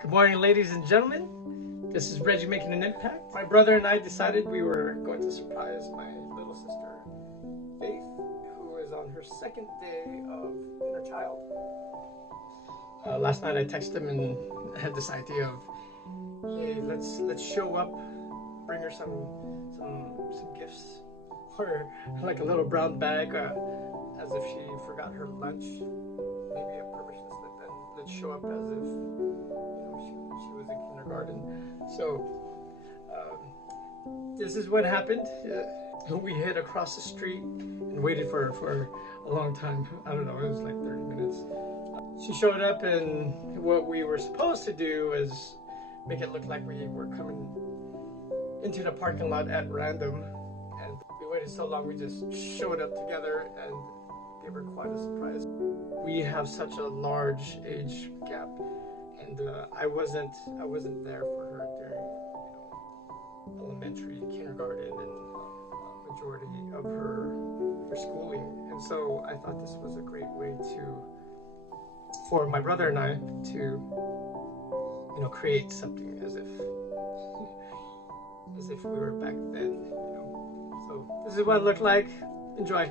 Good morning, ladies and gentlemen. This is Reggie making an impact. My brother and I decided we were going to surprise my little sister, Faith, who is on her second day of inner child. Last night I texted him and had this idea of, hey, let's show up, bring her some gifts, or like a little brown bag, as if she forgot her lunch, maybe a permission slip, and let's show up as if she was in kindergarten. So this is what happened. We hid across the street and waited for a long time. I don't know, it was like 30 minutes. She showed up, and what we were supposed to do is make it look like we were coming into the parking lot at random, and we waited so long we just showed up together and gave her quite a surprise. We have such a large age gap, and I wasn't there for her during elementary, kindergarten, and majority of her schooling, and so I thought this was a great way for my brother and I to create something as if we were back then. So this is what it looked like. Enjoy.